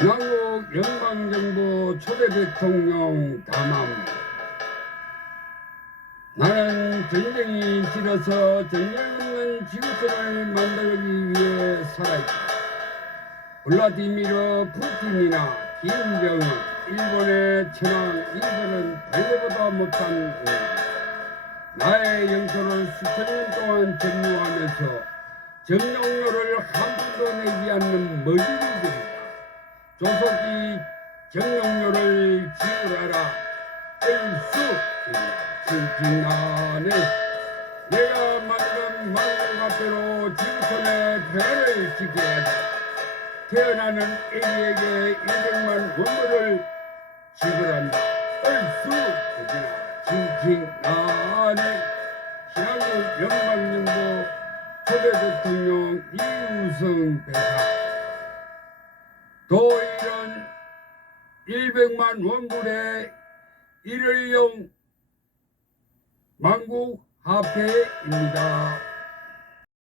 남국 영광정부 초대 대통령 담화입니다. 나는 전쟁이 싫어서 전쟁 없는 지구촌을 만들기 위해 살아있다. 블라디미르 푸틴이나 김정은, 일본의 천황 이들은 달려보다 못한 일. 나의 영토를 수천 년 동안 점유하면서 정령료를 한 푼도 내지 않는 머지리들이다. 조속히 정령료를 지불하라. 일수 징징나네 내가 만든 만국 앞으로 지구촌의 평화를 지켜야 한다. 태어나는 애기에게 200만 원물을 지불한다. 대지나 징징나네 신한국 영광정부 초대 대통령 이우성 배사 도일 은 100만 원불의 일회용 만국 화폐입니다.